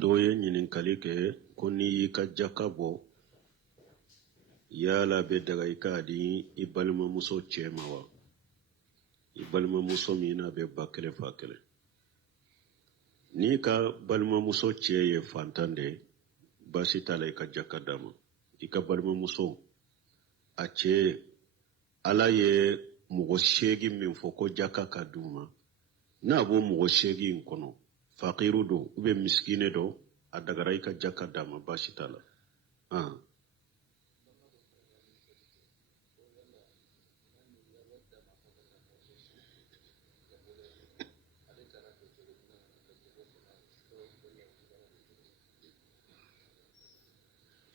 doye ɲininkali kɛ ko n'i y'i ka jaka bɔ yala bɛ daga i k'a di i balimamuso cɛ ma wa i balimamuso min n'a bɛ ba kelen fa kelen n'i ka balimamuso cɛ ye fantan de baasi t'a la i ka jaka d'a ma i ka balimamuso a cɛ ala ye mɔgɔ 8 min fɔ ko jaka ka d'u ma n'a b'o mɔgɔ 8 in kɔnɔ fakiru do ou bien miskine do a dagara i ka jaka d'a ma baasi t'a la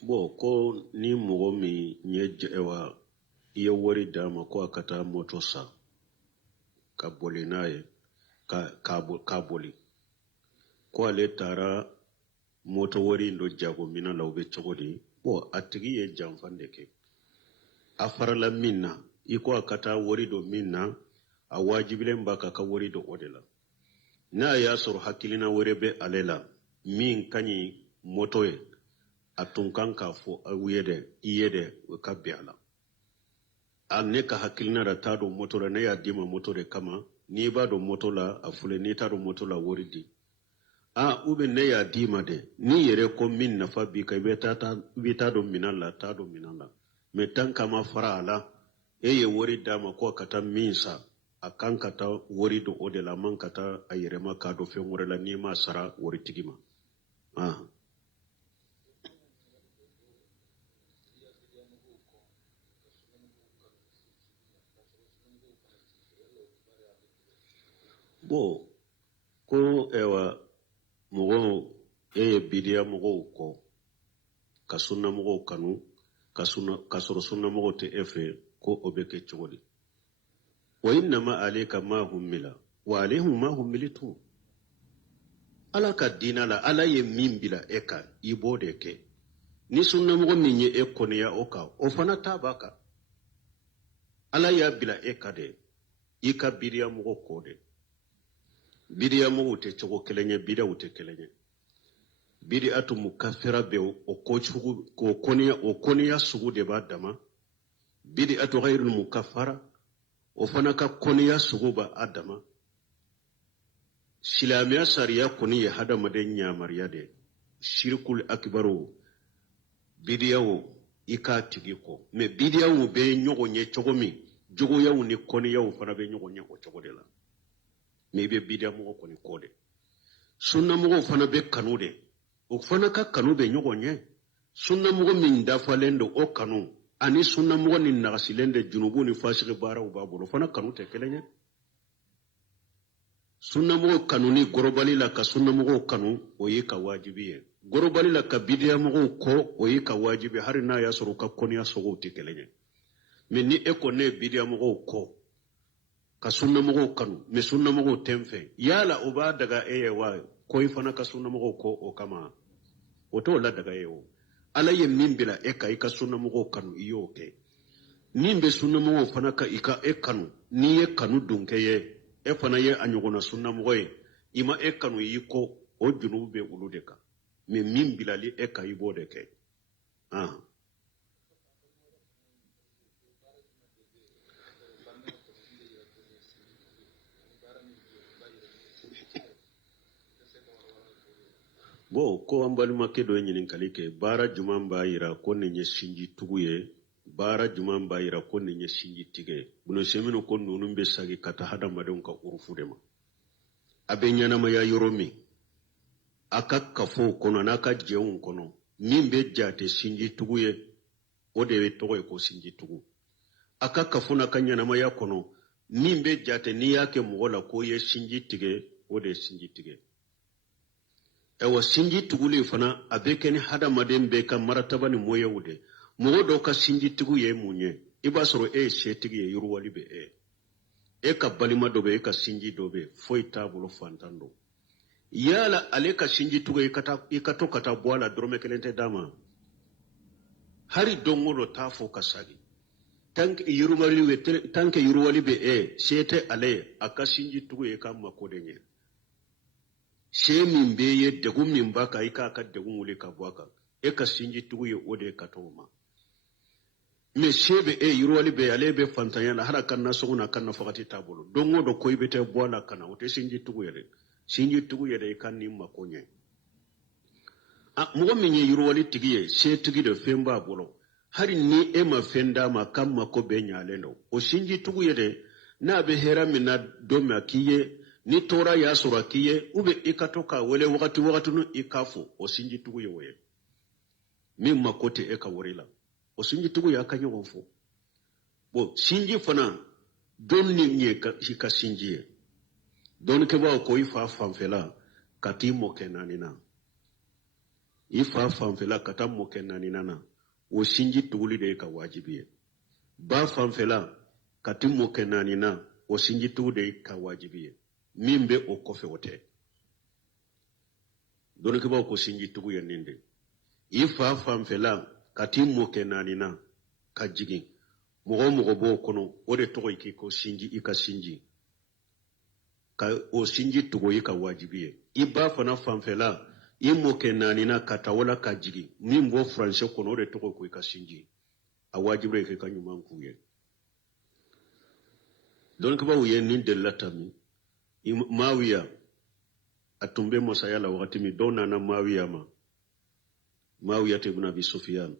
bon ko ni mɔgɔ min ɲɛ wa i ye wari d'a ma ko a ka taa moto san ka boli n'a ye k'a boli ko ale taara moto wari in do jagomina la o bɛ cogo di bon a tigi ye janfan de kɛ a farala min na i ko a ka taa wari do min na a wajibilen b'a ka wari do o de la n'a y'a sɔrɔ hakilina wɛrɛ bɛ ale la min ka ɲi moto ye a tun kan k'a fɔ aw ye dɛ i ye dɛ o ka bɛn a la a ne ka hakilina da t'a dɔn moto la ne y'a di ma moto de kama n'i b'a dɔn moto la a fule n'i t'a dɔn moto la wari di ou bien ne y'a di ma dɛ n'i yɛrɛ ko min nafa b'i kan i bɛ taa dɔn minan la t'a dɔn minan la mais tant k'a ma fara a la e ye wari d'a ma ko a ka taa min san a kan ka taa wari do o de la a man ka taa a yɛrɛma k'a dɔn fɛn wɛrɛ la n'i ma sara waritigi ma bon ko ewa mɔgɔw ye bidiya mɔgɔw kɔ ka sunna mɔgɔw kanu ka sɔrɔ sunna mɔgɔw tɛ e fɛ ko o bɛ kɛ cogo di wa innama alayka ma hummila wa alayhim ma hummiltum ala ka diina la ala ye min bila e kan i b'o de kɛ ni sunna mɔgɔ min ye e kɔniya o kan o fana t'a b'a kan ala y'a bila e kan de i ka bidiya mɔgɔw kɔ de bidiya mɔgɔw tɛ cogo kelen ye bidiyaw tɛ kelen ye bidiyatu mukaffira bɛ o kɔniya sugu de b'a dama bidiyatu ghayrul mukaffara o fana ka kɔniya sugu b'a dama silamɛya sariya kɔni ye hadamaden ɲamariya de shirkul akbaru bidiyaw i k'a tigi kɔ mais bidiyaw bɛ ɲɔgɔn ye cogo min jogoyaw ni kɔniyaw fana bɛ ɲɔgɔn ye o cogo de la mais i bɛ bidiya mɔgɔ kɔni kɔ de sunna mɔgɔw fana bɛ kanu de o fana ka kanu bɛ ɲɔgɔn ye sunna mɔgɔ min dafalen do o kanu ani sunna mɔgɔ ni nagasilen de junubu ni fasiki baaraw b'a bolo fana kanu tɛ kelen ye sunna mɔgɔw kanu ni gɔrɔbali la ka sunna mɔgɔw kanu o ye ka wajibi ye gɔrɔbali la ka bidiya mɔgɔw kɔ o ye ka wajibi hari n'a y'a sɔrɔ u ka kɔniya sogow tɛ kelen ye mais ni e kɔni ne ye bidiya mɔgɔw kɔ ka sunna mɔgɔw kanu mais sunna mɔgɔw tɛ n fɛ yala o b'a daga e ye wa ko i fana ka sunna mɔgɔw kɔ o kama o t'o la daga ye o ala ye min bila e ka i ka sunna mɔgɔw kanu i y'o kɛ min bɛ sunna mɔgɔw fana ka i ka e kanu n'i ye kanu dun kɛ ye e fana ye a ɲɔgɔnna sunna mɔgɔ ye i ma e kanu y'i kɔ o junubu bɛ olu de kan mais min bilali e ka i b'o de kɛ bon ko an balimakɛ dɔ ye ɲininkali kɛ baara juman b'a yira ko nin ye sinji tugu ye baara juman b'a yira ko nin ye sinji tigɛ ye bunu seminu ko ninnu bɛ sagi ka taa hadamadenw ka urufu de ma a bɛ ɲɛnamaya yɔrɔ min a ka kafow kɔnɔ n'a ka jɛnw kɔnɔ min bɛ jate sinji tugu ye o de ye tɔgɔ ye ko sinji tugu a ka kafo n'a ka ɲɛnamaya kɔnɔ min bɛ jate n'i y'a kɛ mɔgɔ la ko ye sinji tigɛ o de ye sinji tigɛ ewa sinji tuguli fana a bɛ kɛ ni hadamaden bɛɛ ka marataba ni moyew de mɔgɔ dɔw ka sinji tugu ye mun ye i b'a sɔrɔ e ye setigi ye yiriwali bɛ e ka balima dɔ bɛ e ka sinji dɔ bɛ foyi t'a bolo fantan dɔ yala ale ka sinji tugu i ka to ka taa bɔ a la dɔrɔmɛ kelen tɛ d'a ma hari don o don t'a fɔ ka sagi tant que yiriwali bɛ se tɛ ale ye a ka sinji tugu ye k'a mako de ɲɛ she min be ye degun min baka ika ka degun wuli ka bwaka e ka sinji tugu ye ode ka toma me shebe yirwali be alebe fantanya la hala kanna soguna kanna fakati tabolo dongo do koybete bola kana wote sinji tugu yede kan ni makonye mo min ye yirwali tigiye she tigi de femba bolo hari ni e ma fenda ma kamma ko be nyalendo o sinji tugu yede na be hera mina do ma kiye ni tora ya sura kiye ube ikatoka wele wakati no ikafo o sinji tugu yewe min makote e ka worila o sinji tugu ya kanyo wonfo bo sinji fana don ni nye ka sinji ye don ke ba ko ifa famfela katimo kenanina ifa famfela katamo kenanina na o sinji tuguli de ka wajibiye ba famfela katimo kenanina o sinji tugu de ka wajibiye mimbe o kofe wote don ke ba ko sinji tugu ya ninde ifa famfela katimo kenanina ka jigin mogo bo kono o de togo iki ko sinji ika sinji ka o sinji tugo ika wajibiye iba fana famfela imo kenanina katawala ka jigin mimbo français kono o de togo ko ika sinji a wajibiye ke kanyuman kuye donc ba uye nin de latami mawiya atumbe mosayala wakati mi dona na mawiya te ibn Abi Sufyan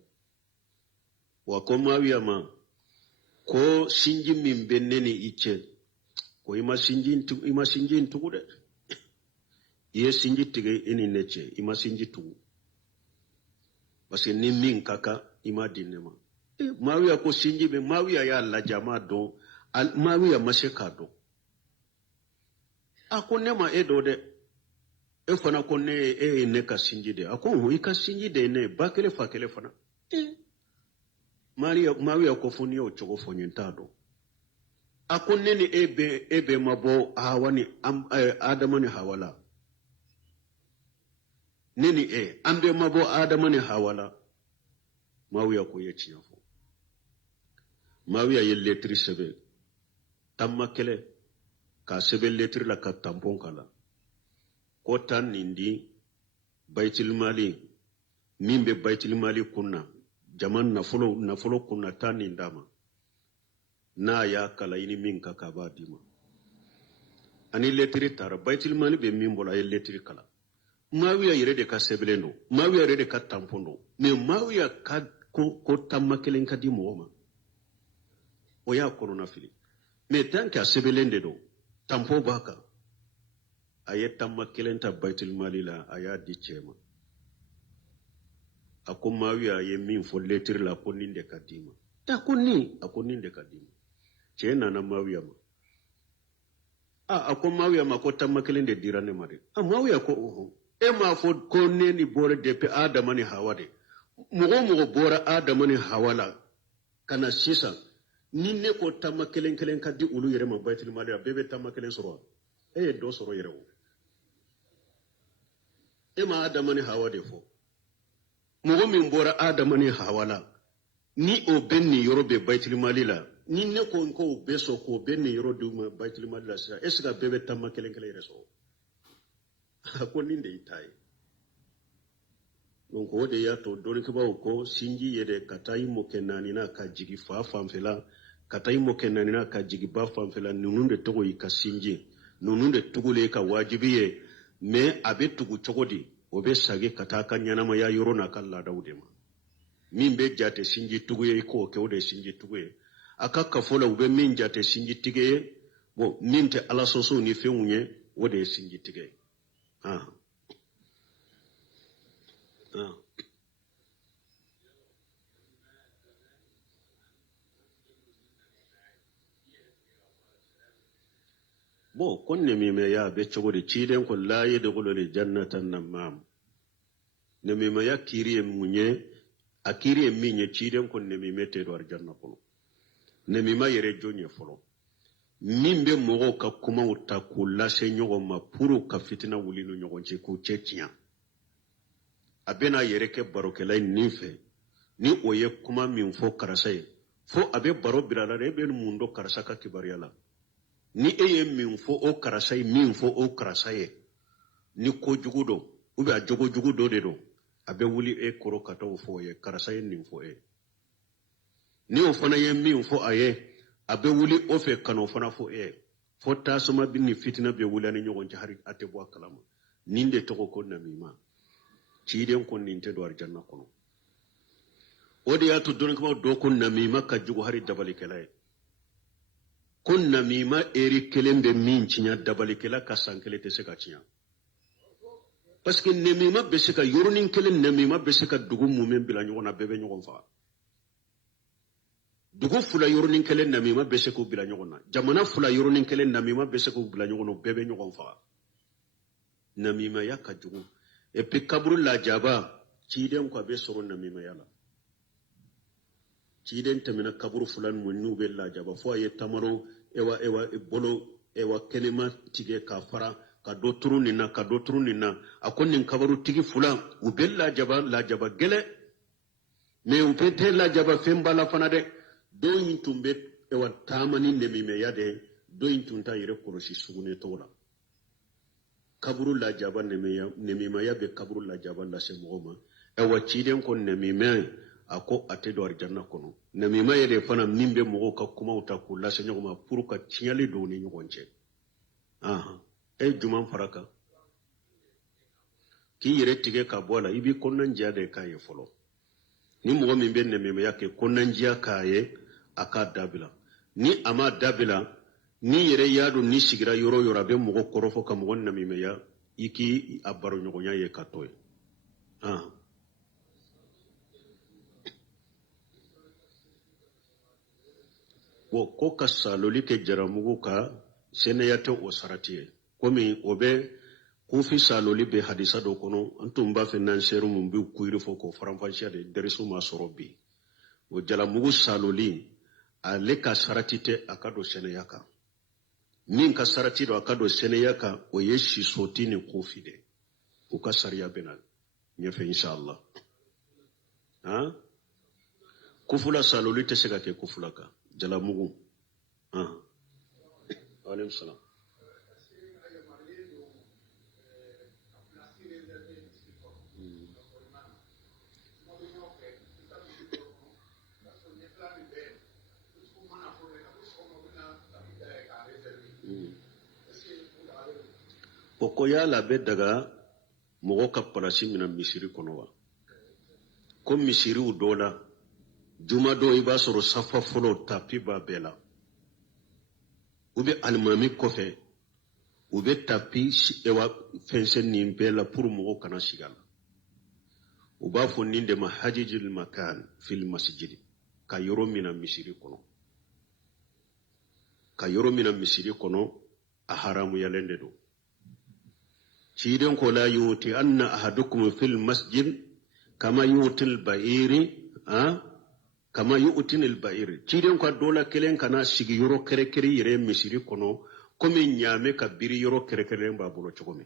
wako mawiya ma ko sinji min benneni iche ko ima sinji ntugu de iye sinji tige ini neche ima sinji tugu parce ni min kaka ima dinema mawiya ko sinji be mawiya ya la jama do mawiya maseka do ako nema edo de e fana ko ne ne ka sinji de ako hu ika sinji de ne bakele fakele fana mawiya ko foni o chogo fonyentado ako neni ebe mabo hawani adamani hawala neni ambe mabo adamani hawala mawiya ko yechinyafo mawiya ye letri sebe tamma kele ka sebe letri la ka tampon kala ko tan nindi baitul mali mimbe baitul mali kunna jaman nafolo kunna tan nindama na ya kala ini min ka ba dima ani letri tara baitul mali be min bola ye letri kala mawiya yere de ka sebelendo mawiya yere de ka tampondo me mawiya ka ko tamma kelen ka di mo o ya korona fili me tanka sebelende do tampo baka ayet tamma kelenta baitul mali la aya di chema akumawiya ye min fo letri la ko ninde kadima akuninde kadima chena na mawiya ma akumawiya ma ko tamma kelende dirane mare mawiya ko e ma fo ko neni bore depe adama ni hawade mugo bora adama ni hawala kana sisa ninne ko tamma kelen kaddi ulu yere ma baitul mali bebe tamma kelen soro do soro yere wo e ma adama ni hawade fo mugo min bora adama ni hawala ni o benni yorobe baitul mali la ninne ko beso ko benni yorobe ma baitul mali la sira esga bebe tamma kelen yere so ko ninde itai donc o de ya to dole ke ba ko sinji yede katai mo kenani na ka jigi fa famfela katai mo kenani na ka jigi ba famfela nununde togo yi ka sinji nununde tugule ka wajibiye me abe tugu chogodi obe sage kataka nyanama ya yorona kala daudema mimbe jate sinji tuguye ko ke ode sinji tuguye akaka fola ube min jate sinji tigeye bo minte ala soso ni feunye ode sinji tigeye bo konne mi me ya be chogode chiden ko la yedgulu li jannatan namam ne mi me ya kiriye munye akiriye minye chiden ko ne mi mete do arjanna ko ne mi ma yere jonye folo mimbe mogo ka kuma uta kula se nyogo ma puru ka fitina wulinu nyogo nche ku chechiya abena yere ke barokela nife ni oye kuma min fo karasay fo abe baro birala rebe mundo karasaka kibariyala ni eye min fo o karasay min fo o karasaye ni ko jugu do ube a jogo jugu do de do abe wuli e koro kata o fo ye karasa ye nin fo e ni o fana ye min fo aye abe wuli o fe kano fana fo e fo tasuma bin ni fitina be wuli ani nyogon ci hari ate bo kalama ninde to ko namima ci den ko ninte do arjanna kono o de ya to don ko do ko namima ka jugu hari dabali kala kun namima eri kelembe min cinya dabali kala ka sankele te se ka cinya parce que namima be se ka yoronin kelen namima be se ka dugu mumen bila nyogona bebe nyogon fa dugu fula yoronin kelen namima be se ko bila nyogona jamana fula yoronin kelen namima be se ko bila nyogono bebe nyogon fa namima ya ka jugu et puis kaburu la jaba ciden ko be soro namima yala ciden tamina kaburu fulan mo nube la jaba fo ye tamaro ewa bolo ewa kenema tige ka fara ka do turunina akonin kabaru tigi fula ubel la jaba gele me upete la jaba femba la fana de do yintumbe ewa tamani namima yade do yintunta yire koroshi sugune tola kaburu la jaba nemima ya be kaburu la jaba la se mogoma ewa ciden ko nemima ako ate do arjanna kono nemima yede fana mimbe mogo ka kuma uta ko la se nyogoma pour ka tinyali do ni nyogonche e juman faraka ki yere tige ka bola ibi konnan jade kaye folo ni mogo min be nemima yake konnan jiya kaye aka dabila ni ama dabila ni yere yado ni sigira yoro abe mogo korofo ka mogo namime ya iki abaro nyogonya ye katoy ko ka saloli ke jaramugu ka sene yate o saratiye komi obe kufi saloli be hadisa do kono antum ba fe nan seru mum bi kuyri fo ko faramfasha de derisu ma sorobi o jaramugu saloli ale ka saratite akado sene yaka min ka sarati do akado seneya ka o yeshi sotini kufide o ka sariya benal nyefe inshallah kufula saloli te sega ke kufula ka jala mugu alaykum salam o ko yala be daga mogo ka palasi mina misiri kono wa ko misiriw do la juma do i b'a sɔrɔ safa fɔlɔ tapi b'a bɛɛ la u be alimami kɔfɛ u be tapi ewa fɛnsɛn nin bɛɛ la pour mogo kana siga la u b'a fɔ nin de ma hajijil makan fil masjid ka yɔrɔ mina misiri kɔnɔ a haramu yalen de do ciden ko la yuti anna ahadukum fil masjid kama yutil ba'iri kama yu'tinil ba'ir ciden ko dola kelen kana sigi yoro kere yere misiri kono komi nyame ka biri yoro kere ba bolo chogome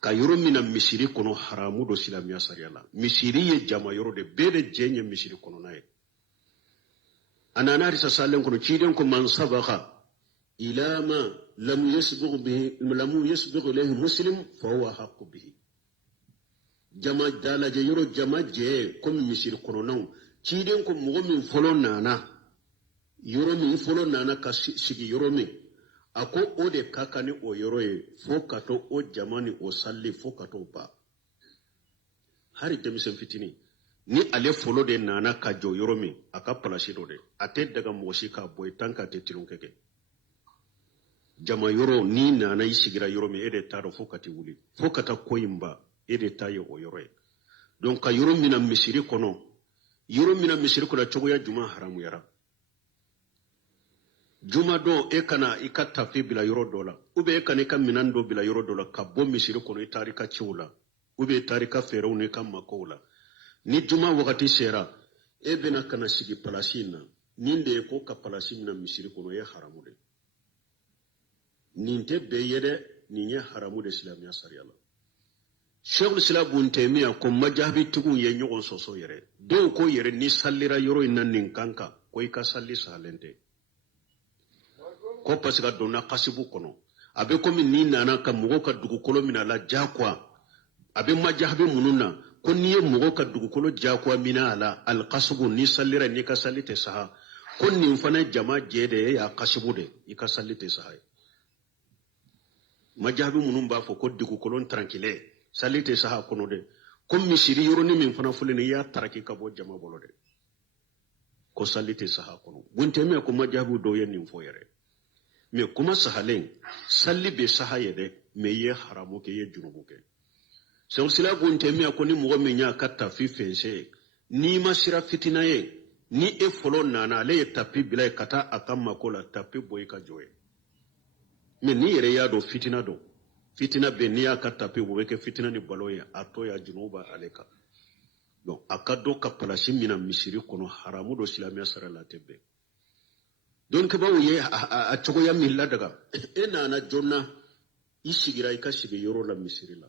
ka yoro mina misiri kono haramu do silamiya sariyala misiri ye jama yoro de bede jenye misiri kono nae anana risa salen kono ciden ko man sabaka ila ma lam yasbugh ilayhi muslim fa huwa haqqu bihi jama dala je yoro jama je comme misir kononaw ciden ko mogo min folo nana yoro min folo nana ka sigi yoro min ako o de kakani o yoro ye fo kato o jamani o salli fo kato ba hari demisen fitini ni ale folo de nana ka jo yoro min aka palasi do de ate daga mosi ka boy tanka te tirun keke jama yoro ni nana isigira yoro min ede taro fo kati wuli fo kata koyimba ede taye o yoro ye donc ka yoro mina misiri kono chogoya juma haramu yara juma do e kana ika tafi bila yoro dola ube e kana ika minando bila yoro dola ka bo misiri kono itari ka chiula ube itari ka feraw ne ka makola ni juma wakati sera e bena kana sigi palasina ninde ko ka palasina misiri kono ye haramu de ninte be yede ninye haramu de islamia sariyala Sheikhul Islam Ibn Taymiyyah ko majabi tugu ye nyogon soso yere do ko yere ni sallira yoro nan nin kanka ko ika salli salente ko pasika donna kasibu kono abe komi ni nana ka mogo ka dugukolo mina la jakwa abe majahabe mununa ko ni ye mogo ka dugukolo jakwa mina ala alqasbu ni sallira ni ka sallite saha ko ni fana jama jede ya qasbu de i ka sallite saha majahabe munun ba fo ko dugukolo tranquille sallite saha kono de ko misiri yoro ni min fana fulene ya taraki ka bo jama bolo de ko sallite saha kono bunte me ko majahabu do yen nin fo yere me kuma sahalen salli be saha yede me ye haramu ke ye junubu ke so sila bunte me ko ni mo me nya katta fi fense ni masira fitina ye ni e folo nana le tapi bila kata akamma ko la tapi boy ka joye me ni yere ya do fitina be ni ya katta pe bo ke fitina ni baloye ato ya junuba aleka donc akado ka palasi mina misiri kono haramu do silamiya sara la tebe don ke bawo ye a chogo ya milla daga na jonna isigira ika shige yoro la misiri la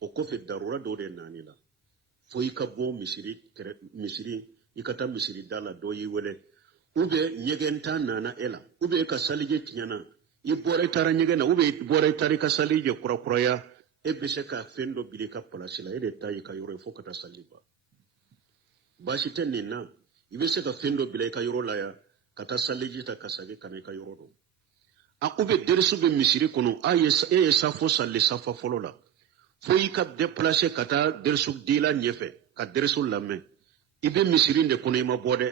o ko fe darura do de nani la fo ika bo misiri ikata misiri dala do yi wele ube nyegenta nana ela ube ka salige tinyana i bore tara nyegena ube bore tari ka salige kura ya ebe se ka fendo bile ka palasi la ede tayi ka yoro fo kata saliba bashi tenina ibe se ka fendo bile ka yoro la ya kata saligi ta kasage kana ka yoro do akube dersu be misiri kono aye safo salle safa folo la fo yika déplacer kata dersu dila nyefe ka dersu lamme ibe misiri nde kono ima bode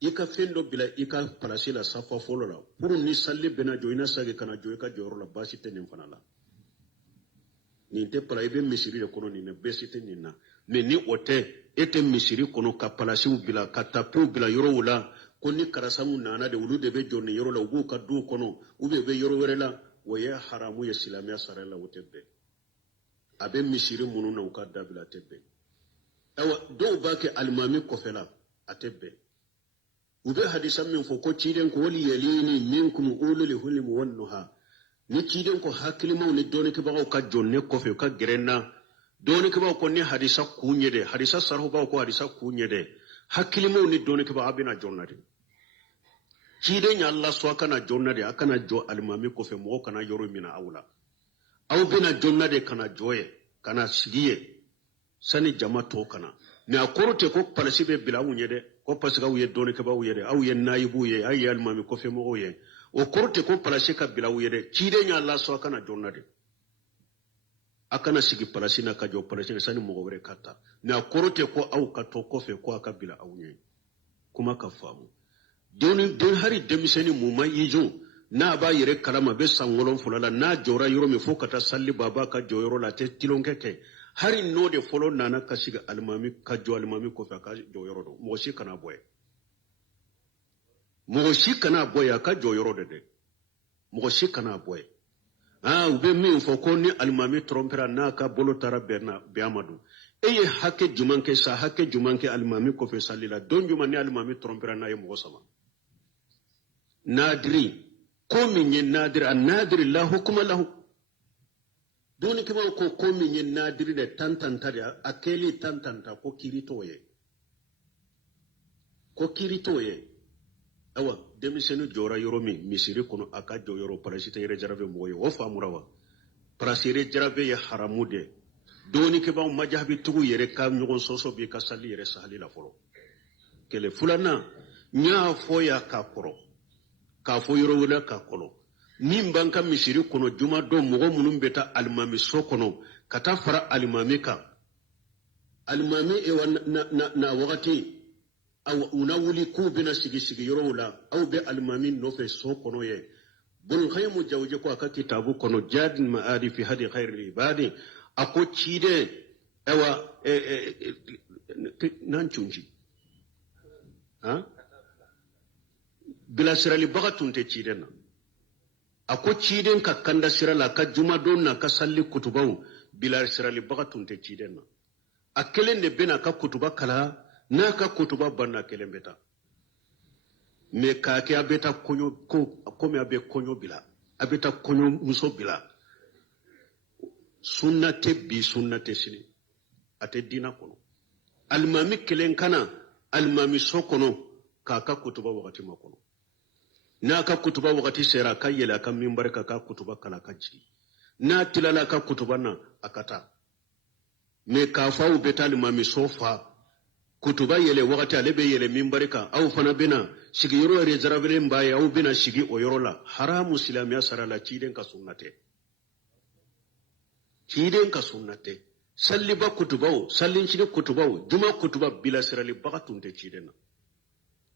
ika fendo bila ika palasi la safa folo la pour ni salle bena joina sage kana joy ka joro la bashi tenin fana la ni te pala ibe misiri de kono ni ne besite ni na me ni ote ete misiri kono ka palasi bila ka tapu bila yoro wala koni karasamu nana de wulu de be jonni yoro la ugu ka du kono ube be yoro were la woye haramu ya silamiya sarela wotebe abe misiri munu na uka dabila tebe awa do bake almami kofela atebe ube hadisa min fo ko ciden ko wali yalini minkum ulul hulm wan nuha ni ciden ko hakilima ni doni ke bawo ka jonne kofe ka gerenna doni ke bawo ko ni hadisa kunyede hadisa sarho bawo ko hadisa kunyede hakilima ni doni ke bawo abina jonnade ciden ya Allah so kana jonnade akana jo almami kofe mo kana yoro mina awla aw bina jonnade kana joye kana sigiye sani jama to kana ne akorote ko palasibe bila wunyede ko pasika wuye doni ke bawo yede aw yen nayibu ye ay almami kofe mo ye o korte ko palasi ka bila wuyede cide nya Allah so kana jonnade akana sigi palasi na ka jo palasi sani mo gore kata na korte ko au ka to kofe ko aka bila awunye kuma ka famu don hari demiseni mu ma yijo na ba yire kalama be sangolon fulala na jora yoro me fo kata salli baba ka jo yoro la te tilonkeke hari no de folo nana ka siga almami ka jo almami kofe ka jo yoro do mo shi kana boye mogo shi kana boya ka joyoro de mogo shi kana boy ube min fo ko ni almami trompera na ka bolo tara berna be amadu eye hakke jumanke sa hakke jumanke almami ko fe salila don jumani almami trompera na ye mogo sama nadri ko min yen nadri an nadri la hukuma lahu doni ke ko min yen nadri de tantanta de akeli tantanta ko kiritoye awa demisenu jora yoro mi misiri kono aka jo yoro parasite yere jarabe moye wo famurawa parasire jarabe ya haramude doni ke ba majahbi tugu yere kam nyogon soso bi ka sali yere sahali la folo kele fulana nya foya ka koro ka fo yoro wala ka kolo nim banka misiri kono juma do mogo munum beta almami so kono kata fara almami ka almami e na wakati aw unawuli ku bina sigi yoro la aw be almamin no fe so kono ye bul khaymu jawje ko aka kitabu kono jadin maadi fi hadi khairil ibadi ako cide ewa nan chunji bila sirali bagatun te cide na ako ciden ka kanda sirala ka juma don na ka salli kutubaw bila sirali bagatun te cide na akelen ne bena ka kutuba kala na ka kutuba banna kelembeta me ka ke abeta konyo ko me abe konyo bila abeta konyo muso bila sunnate bi sunnate sini ate dina kono almami kelen kana almami so kono ka ka kutuba wakati makono na ka kutuba wakati sera ka yela ka mimbar ka kutuba kala ka jigi na tilala ka kutuba na akata me ka fa ubetali mami sofa kutuba yele wakati alebe yele mimbar ka au fana bena shigi yoro reservele mbaye au bena shigi oyorola haramu silamiya sarala ciden ka sunnate salli ba kutubawo sallin shine kutubawo juma kutuba bila sirali bagatunte cidena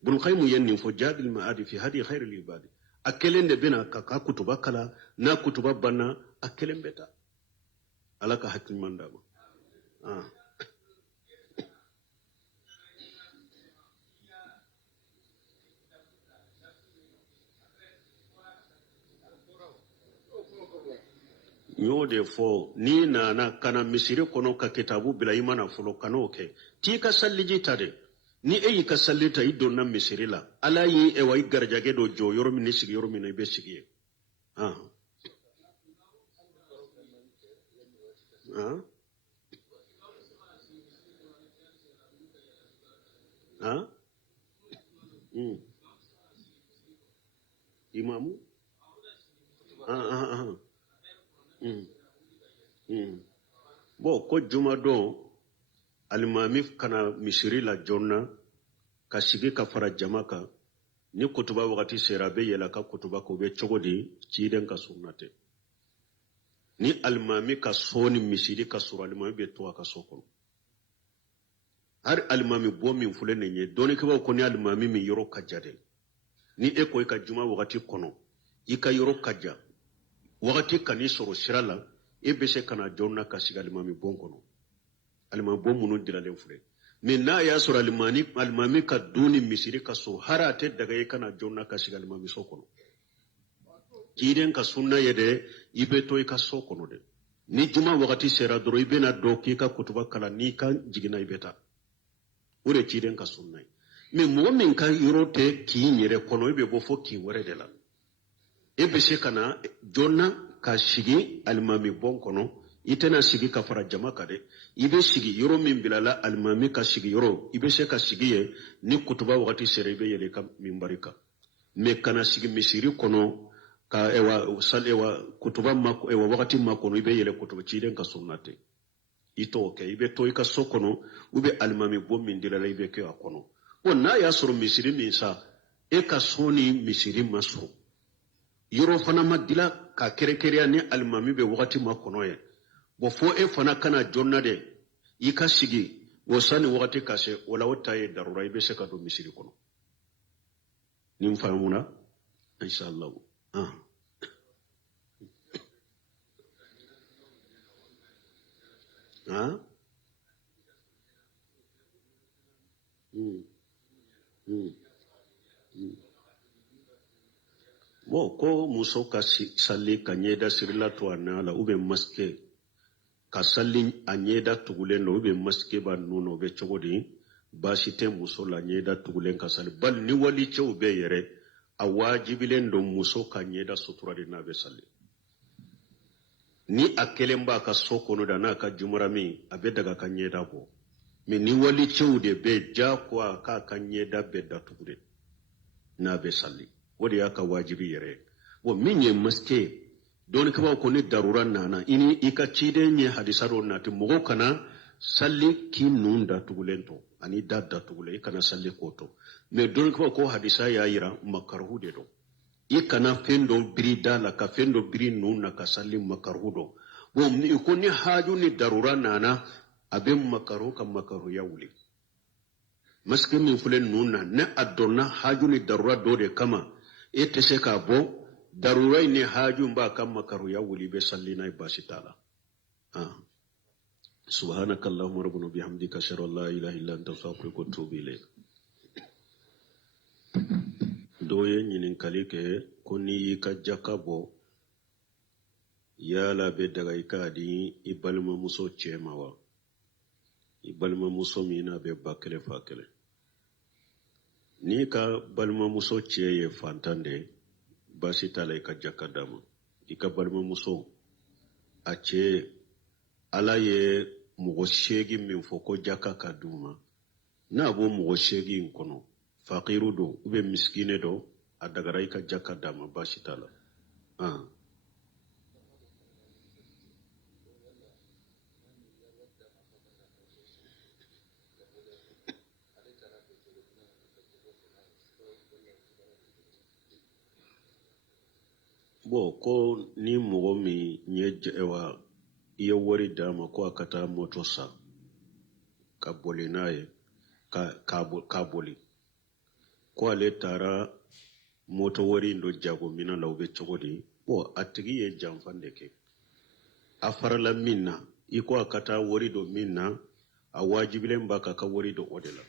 bun khaymu yenni fo jadil maadi fi hadi khairil ibadi akelen de bena ka kutuba kala na kutuba banna akelen beta alaka hakil mandaba nyode fo ni na kana misiri kono ka kitabu bila imana folo kanoke ti ka salliji tade ni eyi ka sallita iddo na misiri la ala yi e way garjage do jo yoro min sigi yoro min be sigi imamu bo ko juma don alimami kana misiri la jonna ka sigi ka fara jamaka ni kutuba wakati sera be yela ka kutuba ko be chogodi ciden ka sunnate ni alimami ka soni misiri ka sura alimami be to ka sokon har alimami bo min fule nenye doni ke ko ni alimami min yoro kajade ni e ko ka juma wakati kono ika yoro kaja wakati kani soro sirala e be se kana jonna ka siga alimami bon kono alimami bon munu dilalen fule mais na ya soro alimami ka duni misiri ka so harate daga e kana jonna ka siga alimami so kono kiden ka sunna yede ibe to ka so kono de ni juma wakati sera doro ibe na do ki ka kutuba kala ni ka jigina ibeta ure kiden ka sunna mais mo min ka yorote ki nyere kono ibe bo fo ki wore de la ebe se kana jonna ka sigi alimami bon kono itena sigi ka fara jamaka de ibe sigi yoro min bilala alimami ka sigi yoro ibe se ka sigi ye ni kutuba wakati sera ibe yele ka mimbarika me kana sigi misiri kono ka ewa sal ewa kutuba mako ewa wakati makono ibe yele kutuba ciden ka sunnate ito ke ibe to ka sokono ube alimami bon min dilala ibe ke akono na ya soro misiri min sa e ka soni misiri maso yoro fana madila ka kerekereya ni alimami be wakati makono ye bo fo e fana kana jonna de i ka sigi wo sani wakati kase wala wata ye darura ibe se ka do misiri kono nin famuna inshallah bo ko muso ka salli ka ɲɛda sirila to a nala ube maske ka salli a ɲɛda tugulen no ube maske ba nuno be cogo di baasi tɛ muso la ɲɛda tugulen ka salli bali ni wali cɛw be yɛrɛ a wajibilen don muso ka ɲɛda sutura de n'a be salli ni a kelen b'a ka so kɔnɔ da n'a ka jumara min a be daga ka ɲɛda bɔ mais ni wali cɛw de be jakoa k'a ka ɲɛda bɛ datugu de n'a be salli o de y'a ka wajibi yɛrɛ bon min ye maske doni kaba ko ni darura nana ini i ka ciden ye hadisa dɔ nati mɔgɔ kana salli k'i nun datugulen to ani da datugulen i kana salli k'o to mais doni kaba ko hadisa y'a yira makaruhu de don i kana fɛn dɔ biri da la ka fɛn dɔ biri nun na ka salli makaruhu dɔn bon i ko ni haju ni darura nana a bɛ makaruhu ka makaruya wuli maske min filɛ nun na ne a dɔnna haju ni darura dɔ de kama e tɛ se k'a bɔ darura ni haju b'a ka makaruya wuli bɛ salli n'a ye baasi t'a la subhanaka allahumma rabbana bihamdika ashhadu an la ilaha illa anta astaghfiruka wa atubu ilayk dɔ ye ɲininkali kɛ ko n'i y'i ka jaka bɔ yala bɛ daga i k'a di i balimamuso cɛ ma wa i balimamuso min n'a bɛ ba kelen fa kelen n'i ka balimamuso cɛ ye fantan de baasi t'a la i ka jaka d'a ma i ka balimamuso a cɛ ala ye mɔgɔ 8 min fɔ ko jaka ka d'u ma n'a b'o mɔgɔ 8 in kɔnɔ fakiru don miskine don a dagara i ka jaka dama basi t'a la. Bon ko ni mɔgɔ min i ye wari d'a ma ko a ka taa moto san ka boli n'a ye k'a boli ko ale taara moto wari in dɔ jagomina la u bɛ cogo di. Bon a tigi ye janfan de kɛ a farala min na i ko a ka taa wari dɔ min na a wajibilen b'a ka wari dɔ o de la.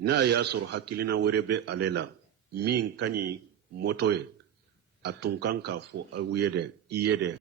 N'a y'a sɔrɔ hakilina wɛrɛ bɛ ale la min ka ɲi moto ye a tun kan k'a fɔ aw ye dɛ i ye dɛ